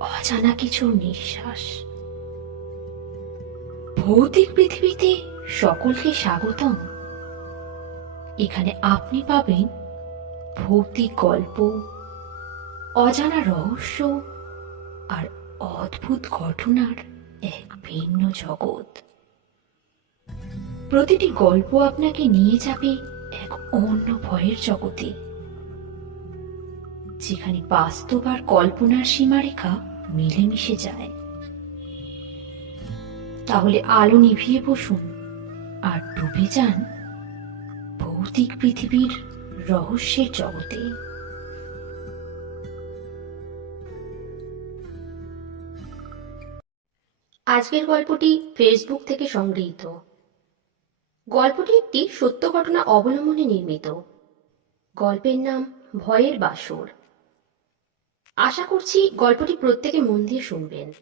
অজানা কিছু নিঃশ্বাস। ভৌতিক পৃথিবীতে সকলকে স্বাগতম। এখানে আপনি পাবেন ভৌতিক গল্প, অজানা রহস্য আর অদ্ভুত ঘটনার এক ভিন্ন জগৎ। প্রতিটি গল্প আপনাকে নিয়ে যাবে এক অন্য ভয়ের জগতে, যেখানে বাস্তব আর কল্পনার সীমারেখা মিলেমিশে যায়। তাহলে আলো নিভিয়ে বসুন আর ডুবে যান ভৌতিক পৃথিবীর রহস্যের জগতে। আজকের গল্পটি ফেসবুক থেকে সংগৃহীত। গল্পটি একটি সত্য ঘটনা অবলম্বনে নির্মিত। গল্পের নাম ভয়ের বাসর। আশা করছি গল্পটি প্রত্যেকে মন দিয়ে শুনবেন।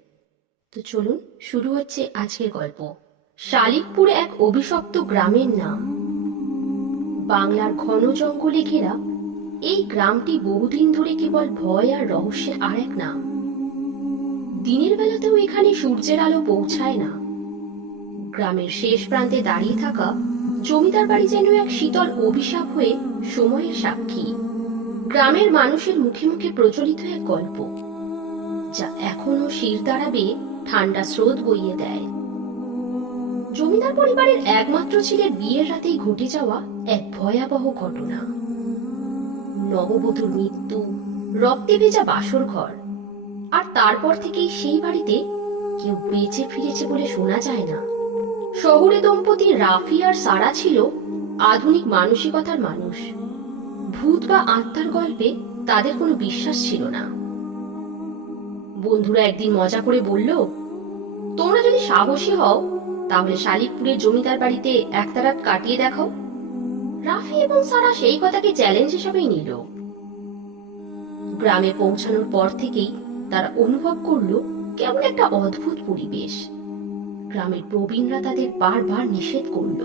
তো চলুন, শুরু হচ্ছে আজকের গল্প। শালিকপুর এক অভিশপ্ত গ্রামের নাম। বাংলার ঘন জঙ্গলে ঘেরা, এই গ্রামটি বহুদিন ধরে কেবল ভয় আর রহস্যের আর এক নাম। দিনের বেলাতেও এখানে সূর্যের আলো পৌঁছায় না। গ্রামের শেষ প্রান্তে দাঁড়িয়ে থাকা জমিদার বাড়ি যেন এক শীতল অভিশাপ হয়ে সময়ের সাক্ষী। গ্রামের মানুষের মুখে মুখে প্রচলিত এক গল্প, যা এখনও শির দাঁড়াবে ঠান্ডা স্রোত বইয়ে দেয়। জমিদার পরিবারের একমাত্র ছেলের বিয়ের রাতেই ঘটে যাওয়া এক ভয়াবহ ঘটনা। নববধূর মৃত্যু, রক্তে ভেজা বাসর ঘর, আর তারপর থেকেই সেই বাড়িতে কেউ বেঁচে ফিরেছে বলে শোনা যায় না। শহুরে দম্পতি রাফি আর সারা ছিল আধুনিক মানসিকতার মানুষ। ভূত বা আত্মার গল্পে তাদের কোনো বিশ্বাস ছিল না। বন্ধুরা একদিন মজা করে বলল, তোমরা যদি সাহসী হও, তাহলে শালিকপুরের জমিদার বাড়িতে একটা রাত কাটিয়ে দেখাও রাফি এবং সারা সেই কথাকে চ্যালেঞ্জ হিসেবেই নিল। গ্রামে পৌঁছানোর পর থেকেই তারা অনুভব করল, কেমন একটা অদ্ভুত পরিবেশ। গ্রামের প্রবীণরা তাদের বারবার নিষেধ করল।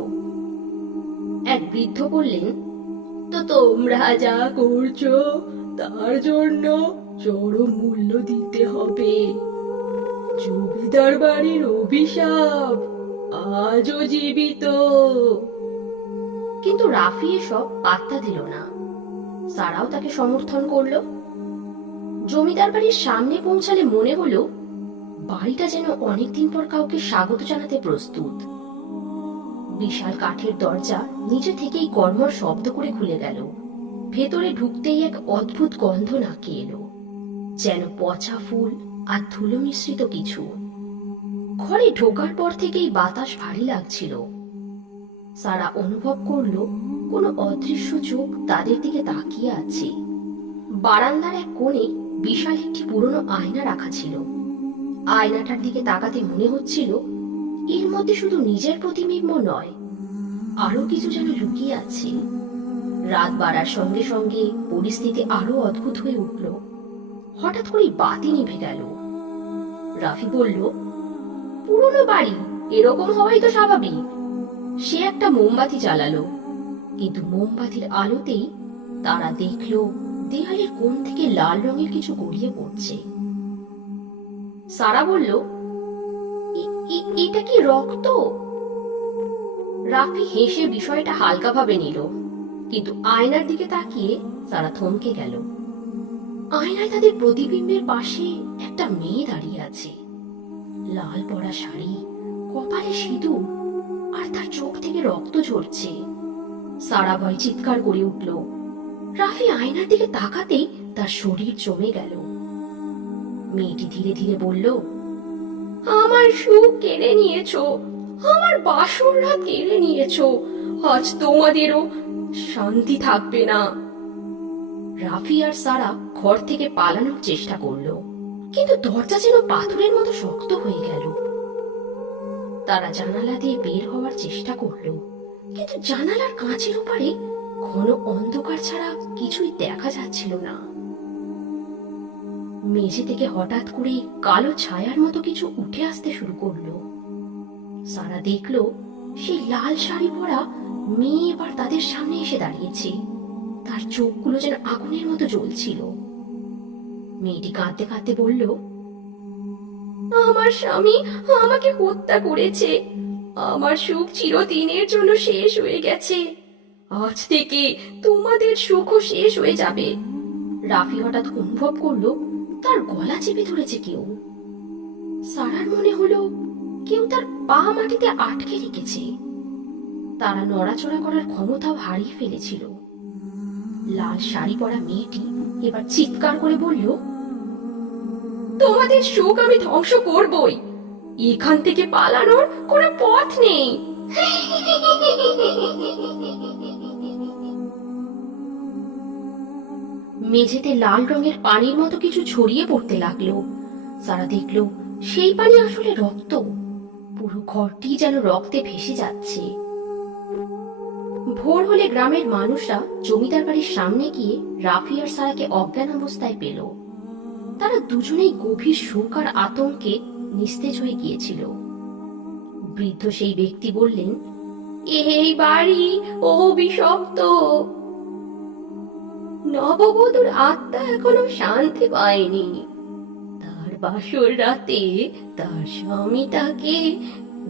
এক বৃদ্ধ বললেন তো তোমরা যা করছ, তার জন্য চরম মূল্য দিতে হবে। জমিদার বাড়ির অভিশাপ আজও জীবিত। কিন্তু রাফি এসব পাত্তা দিল না। সারাও তাকে সমর্থন করল। জমিদার বাড়ির সামনে পৌঁছালে মনে হলো, বাড়িটা যেন অনেকদিন পর কাউকে স্বাগত জানাতে প্রস্তুত। বিশাল কাঠের দরজা নিচে থেকেই কর্মর শব্দ করে খুলে গেল। ভেতরে ঢুকতেই এক অদ্ভুত গন্ধ নাকে এলো, যেন পচা ফুল আর ধুলো মিশ্রিত কিছু। ঘরে ঢোকার পর থেকেই বাতাস ভারী লাগছিল। সারা অনুভব করল কোনো অদৃশ্য চোখ তাদের দিকে তাকিয়ে আছে। বারান্দার এক কোণে বিশাল একটি পুরনো আয়না রাখা ছিল। আয়নাটার দিকে তাকাতে মনে হচ্ছিল এর মধ্যে শুধু নিজের প্রতিবিম্ব নয় আরও কিছু যেন লুকিয়ে আছে। রাত বাড়ার সঙ্গে সঙ্গে পরিস্থিতি আরও অদ্ভুত হয়ে উঠল। হঠাৎ করেই বাতি নিভে গেল। রাফি বলল, পুরনো বাড়ি, এরকম হওয়াই তো স্বাভাবিক। সে একটা মোমবাতি জ্বালালো, কিন্তু মোমবাতির আলোতেই তারা দেখল, দেয়ালের কোণ থেকে লাল রঙের কিছু গড়িয়ে পড়ছে। সারা বলল "এ- এ- এটা কি রক্ত? রাফি হেসে বিষয়টা হালকাভাবে নিল, কিন্তু আয়নার দিকে তাকিয়ে সারা থমকে গেল। আয়নায় তাদের প্রতিবিম্বের পাশে একটা মেয়ে দাঁড়িয়ে আছে। লাল পরা শাড়ি, কপালে সিঁদুর, আর তার চোখ থেকে রক্ত ঝরছে। সারা ভয় চিৎকার করে উঠল। রাফি আয়নার দিকে তাকাতেই তার শরীর জমে গেল। মেয়েটি ধীরে ধীরে বলল আমার সুখ কেড়ে নিয়েছো, আমার বাসর রাত কেড়ে নিয়েছো, আজ তোমাদেরও শান্তি থাকবে না। রাফি আর সারা ঘর থেকে পালানোর চেষ্টা করল, কিন্তু দরজা যেন পাথরের মতো শক্ত হয়ে গেল। তারা জানালা দিয়ে বের হওয়ার চেষ্টা করল, কিন্তু জানালার কাঁচের ওপারে ঘন অন্ধকার ছাড়া কিছুই দেখা যাচ্ছিল না। মেঝে থেকে হঠাৎ করে কালো ছায়ার মতো কিছু উঠে আসতে শুরু করল। সারা দেখল, সেই লাল শাড়ি পরা মেয়ে এবার তাদের সামনে এসে দাঁড়িয়েছে। তার চোখগুলো যেন আগুনের মতো জ্বলছিল। মেয়েটি কাঁদতে কাঁদতে বলল, আমার স্বামী আমাকে হত্যা করেছে। আমার সুখ চিরদিনের জন্য শেষ হয়ে গেছে। আজ থেকে তোমাদের সুখও শেষ হয়ে যাবে। রাফি হঠাৎ অনুভব করল তার গলা চেপে ধরেছে কেউ। সারার মনে হলো কেউ তার পা মাটিতে আটকে রেখেছে। তারা নড়াচড়া করার ক্ষমতাও হারিয়ে ফেলেছিল। লাল শাড়ি পরা মেয়েটি এবার চিৎকার করে বলল, তোমাদের সুখ আমি ধ্বংস করবই। এখান থেকে পালানোর কোনো পথ নেই। মেঝেতে লাল রঙের পানির মতো কিছু ছড়িয়ে পড়তে লাগল। সারা দেখল, সেই পানি আসলে রক্ত। পুরো ঘরটি যেন রক্তে ভেসে যাচ্ছে। ভোর হলে গ্রামের মানুষরা জমিদার বাড়ির সামনে গিয়ে রাফি আর সারাকে অজ্ঞান অবস্থায় পেল। তারা দুজনেই গভীর শোক আর আতঙ্কে নিস্তেজ হয়ে গিয়েছিল। বৃদ্ধ সেই ব্যক্তি বললেন, এই বাড়ি অভিশপ্ত। নববধূর আত্মা এখনও শান্তি পায়নি। তার বাসর রাতে তার স্বামী তাকে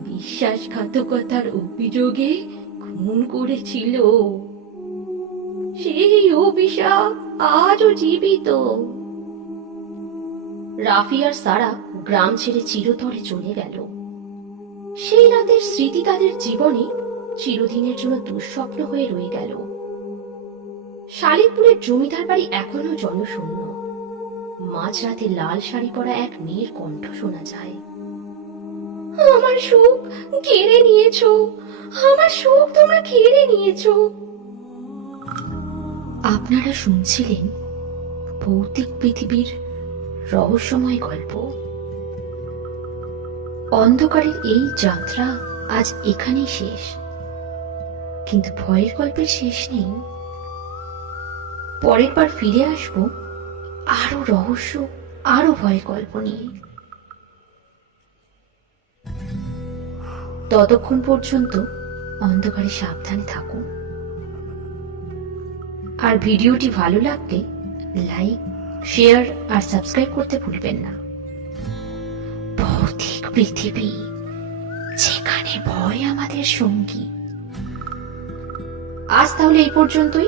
বিশ্বাসঘাতকতার অভিযোগে খুন করেছিল। সেই অভিশাপ আজও জীবিত। রাফি আর সারা গ্রাম ছেড়ে চিরতরে চলে গেল। সেই রাতের স্মৃতি তাদের জীবনে চিরদিনের জন্য দুঃস্বপ্ন হয়ে রয়ে গেল। শালিপুরের জমিদার বাড়ি এখনও জনশূন্য মাঝরাতে লাল শাড়ি পরা এক মেয়ের কণ্ঠ শোনা যায়। আমার সুখ কেড়ে নিয়েছো, আমার সুখ তোমরা কেড়ে নিয়েছো। আপনারা শুনছিলেন ভৌতিক পৃথিবীর রহস্যময় গল্প। অন্ধকারের এই যাত্রা আজ এখানেই শেষ। কিন্তু ভয়ের গল্পের শেষ নেই। পরের বার ফিরে আসব, আরও রহস্য, আরও ভয় গল্প নিয়ে। ততক্ষণ পর্যন্ত অন্ধকারে সাবধানে থাকুন। আর ভিডিওটি ভালো লাগলে লাইক, শেয়ার আর সাবস্ক্রাইব করতে ভুলবেন না। ভৌতিক পৃথিবী, যেখানে ভয় আমাদের সঙ্গী। আজ তাহলে এই পর্যন্তই।